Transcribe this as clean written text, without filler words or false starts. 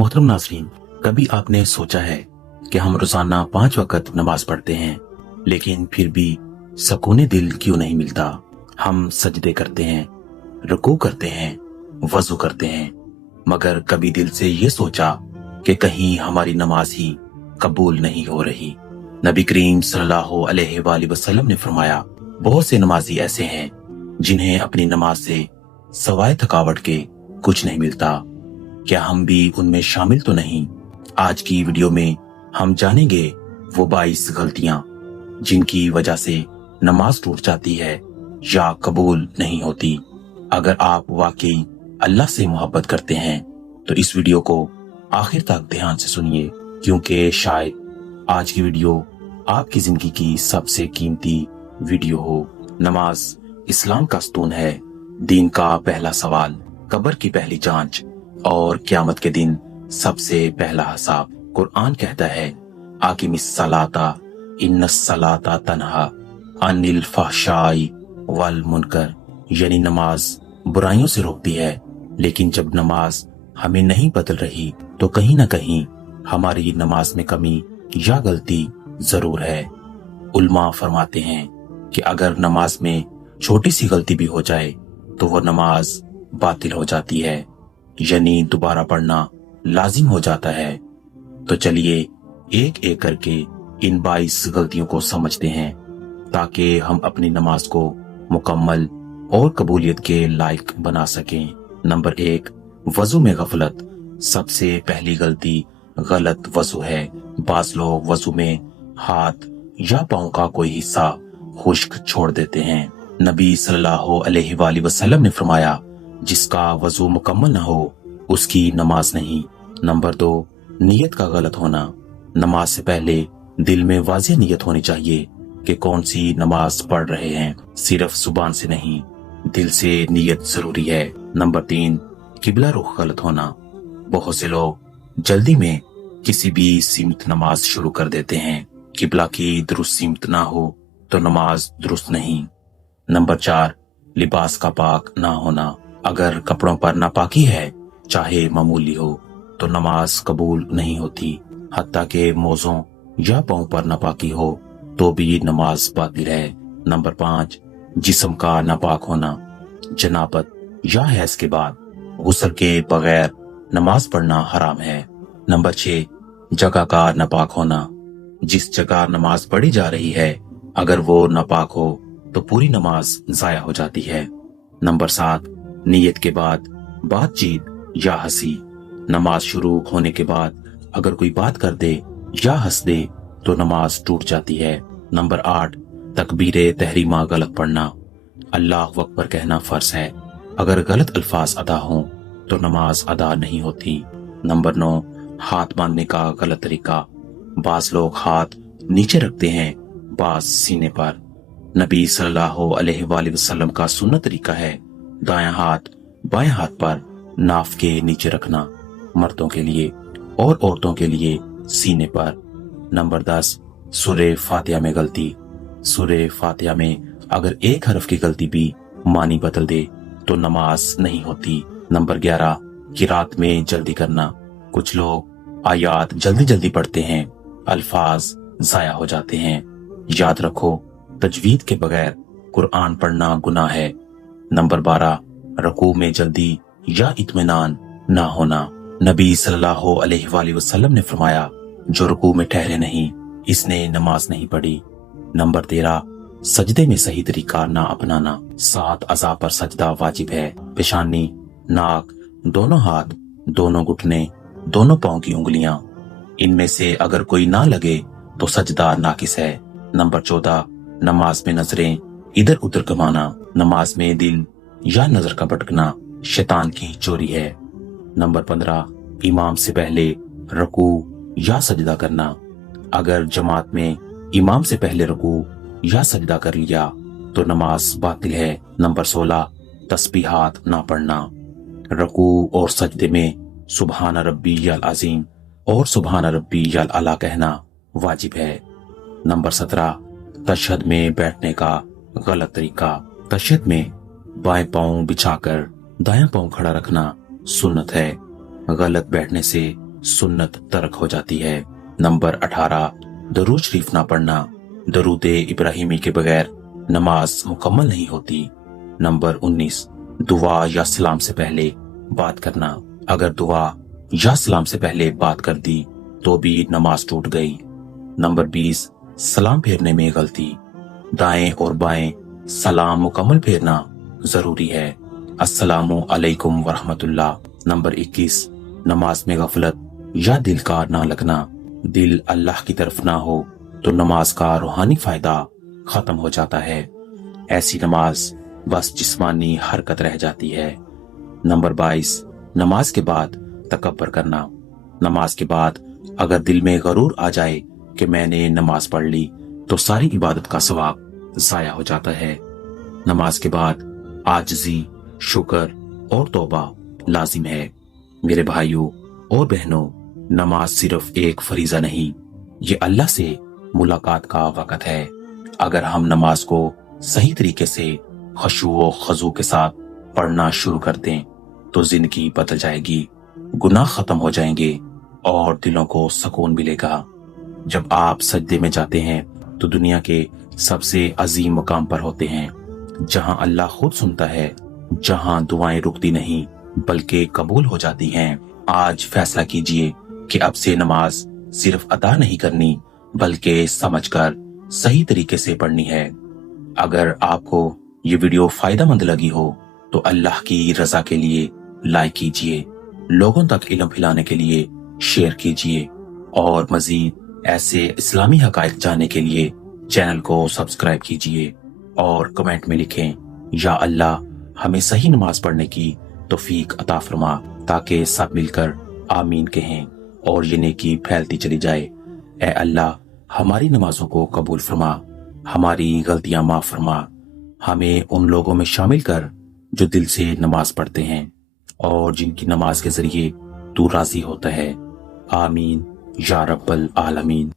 मोहतरम नाज़रीन, कभी आपने सोचा है कि हम रोजाना 5 वक्त नमाज पढ़ते हैं, लेकिन फिर भी सुकून दिल क्यों नहीं मिलता? हम सजदे करते हैं, रुकू करते हैं, वजू करते हैं, मगर कभी दिल से ये सोचा कि कहीं हमारी नमाज ही कबूल नहीं हो रही? नबी करीम सल्लल्लाहु अलैहि वसल्लम ने फरमाया, बहुत से नमाजी ऐसे हैं जिन्हें अपनी नमाज से सवाए थकावट के कुछ नहीं मिलता। क्या हम भी उनमें शामिल तो नहीं? आज की वीडियो में हम जानेंगे वो 22 गलतियां जिनकी वजह से नमाज टूट जाती है या कबूल नहीं होती। अगर आप वाकई अल्लाह से मोहब्बत करते हैं तो इस वीडियो को आखिर तक ध्यान से सुनिए, क्योंकि शायद आज की वीडियो आपकी जिंदगी की सबसे कीमती वीडियो हो। नमाज इस्लाम का स्तून है, दीन का पहला सवाल, कब्र की पहली जांच और क़यामत के दिन सबसे पहला हिसाब। कुरान कहता है, आकिमिस सलाता इन्नस सलाता तन्हा अनिल फहशाई वल मुनकर, यानी नमाज बुराइयों से रोकती है, लेकिन जब नमाज हमें नहीं बदल रही तो कहीं ना कहीं हमारी नमाज में कमी या गलती जरूर है। उल्मा फरमाते हैं कि अगर नमाज में छोटी सी गलती भी हो जाए तो वो नमाज बातिल हो जाती है, यानी दोबारा पढ़ना लाजिम हो जाता है। तो चलिए एक एक करके इन 22 गलतियों को समझते हैं ताकि हम अपनी नमाज को मुकम्मल और कबूलियत के लायक बना सकें। नंबर 1, वजू में गफलत। सबसे पहली गलती गलत वजू है। बाज लोग वजू में हाथ या पांव का कोई हिस्सा खुश्क छोड़ देते हैं। नबी सल्लल्लाहु अलैहि वसल्लम ने फरमाया, जिसका वजू मुकम्मल न हो उसकी नमाज नहीं। नंबर 2, नियत का गलत होना। नमाज से पहले दिल में वाज़ेह नियत होनी चाहिए कि कौन सी नमाज पढ़ रहे हैं, सिर्फ जुबान से नहीं, दिल से नियत जरूरी है। नंबर 3, किबला रुख गलत होना। बहुत से लोग जल्दी में किसी भी सीमत नमाज शुरू कर देते हैं, किबला की दुरुस्त सीमत ना हो तो नमाज दुरुस्त नहीं। नंबर 4, लिबास का पाक ना होना। अगर कपड़ों पर नापाकी है, चाहे मामूली हो, तो नमाज कबूल नहीं होती। हत्ता के मोज़ों या पांव पर नापाकी हो तो भी नमाज बातिल है। नंबर 5, जिस्म का नापाक होना। जनाबत या हैज के बाद गुस्ल के बगैर नमाज पढ़ना हराम है। नंबर 6, जगह का नापाक होना। जिस जगह नमाज पढ़ी जा रही है, अगर वो नापाक हो तो पूरी नमाज जाया हो जाती है। नंबर 7, नियत के बाद बातचीत या हंसी। नमाज शुरू होने के बाद अगर कोई बात कर दे या हंस दे तो नमाज टूट जाती है। नंबर 8, तकबीरे तहरीमा गलत पढ़ना। अल्लाह अकबर कहना फर्ज है, अगर गलत अल्फाज अदा हों तो नमाज अदा नहीं होती। नंबर 9, हाथ बांधने का गलत तरीका। बाज लोग हाथ नीचे रखते हैं, बाज सीने पर। नबी सल्लल्लाहु अलैहि वसल्लम का सुन्नत तरीका है दायां हाथ बाएं हाथ पर नाफ के नीचे रखना, मर्दों के लिए, और औरतों के लिए सीने पर। नंबर 10, सूरे फातिहा में गलती। सूरे फातिहा में अगर एक हरफ की गलती भी मानी बदल दे तो नमाज नहीं होती। नंबर 11, किरात में जल्दी करना। कुछ लोग आयात जल्दी जल्दी पढ़ते हैं, अल्फाज जाया हो जाते हैं। याद रखो, तजवीद के बगैर कुरान पढ़ना गुनाह है। नंबर 12, रकू में जल्दी या इत्मीनान ना होना। नबी सल्लल्लाहु अलैहि वसल्लम ने फरमाया, जो रुकू में ठहरे नहीं, इसने नमाज नहीं पढ़ी। नंबर 13, सजदे में सही तरीका ना अपनाना। 7 अज़ा पर सजदा वाजिब है। पेशानी, नाक, दोनों हाथ, दोनों घुटने, दोनों पांव की उंगलियां, इनमें से अगर कोई ना लगे तो सजदा नाकिस है। नंबर 14, नमाज में नजरें इधर उधर घुमाना। नमाज में दिल या नजर का भटकना शैतान की चोरी है। नंबर 15, इमाम से पहले रुकू या सजदा करना। अगर जमात में इमाम से पहले रुकू या सजदा कर लिया तो नमाज बातिल है। नंबर 16, तस्बीहात ना पढ़ना। रुकू और सजदे में सुबहान रब्बियल अजीम और सुबहान रब्बियल आला कहना वाजिब है। नंबर 17, तशहद में बैठने का गलत तरीका। तशहद में बाएं पांव बिछाकर दायां पांव खड़ा रखना सुन्नत है। गलत बैठने से सुन्नत तर्क हो जाती है। नंबर 18, दरूद शरीफ ना पढ़ना। दरूद इब्राहिमी के बगैर नमाज मुकम्मल नहीं होती। नंबर 19, दुआ या सलाम से पहले बात करना। अगर दुआ या सलाम से पहले बात कर दी तो भी नमाज टूट गई। नंबर 20, सलाम फेरने में गलती। दाएं और बाएं सलाम मुकम्मल फेरना जरूरी है। अस्सलामु अलैकुम वरहमतुल्लाह। नंबर 21, नमाज में गफलत या दिल का ना लगना। दिल अल्लाह की तरफ ना हो तो नमाज का रूहानी फायदा खत्म हो जाता है। ऐसी नमाज बस जिस्मानी हरकत रह जाती है। नंबर 22, नमाज के बाद तकब्बर करना। नमाज के बाद अगर दिल में गरूर आ जाए कि मैंने नमाज पढ़ ली तो सारी इबादत का सवाब जाया हो जाता है। नमाज के बाद आजिज़ी, शुक्र और तौबा लाजिम है। मेरे भाइयों और बहनों, नमाज सिर्फ एक फरीजा नहीं, ये अल्लाह से मुलाकात का वक्त है। अगर हम नमाज को सही तरीके से खुशू व खजू के साथ पढ़ना शुरू कर दें तो जिंदगी बदल जाएगी, गुनाह खत्म हो जाएंगे और दिलों को सुकून मिलेगा। जब आप सजदे में जाते हैं तो दुनिया के सबसे अजीम मुकाम पर होते हैं, जहां अल्लाह खुद सुनता है, जहां दुआएं रुकती नहीं बल्कि कबूल हो जाती हैं। आज फैसला कीजिए कि अब से नमाज सिर्फ अदा नहीं करनी बल्कि समझकर सही तरीके से पढ़नी है। अगर आपको ये वीडियो फायदेमंद लगी हो तो अल्लाह की रजा के लिए लाइक कीजिए, लोगों तक इल्म फैलाने के लिए शेयर कीजिए और मजीद ऐसे इस्लामी हकायक जानने के लिए चैनल को सब्सक्राइब कीजिए और कमेंट में लिखें, या अल्लाह हमें सही नमाज पढ़ने की तौफीक अता फरमा, ताकि सब मिलकर आमीन कहें और ये नेकी फैलती चली जाए। ए अल्लाह, हमारी नमाजों को कबूल फरमा, हमारी गलतियां माफ फरमा, हमें उन लोगों में शामिल कर जो दिल से नमाज पढ़ते हैं और जिनकी नमाज के जरिए तू राजी होता है। आमीन या रब्बल आलमीन।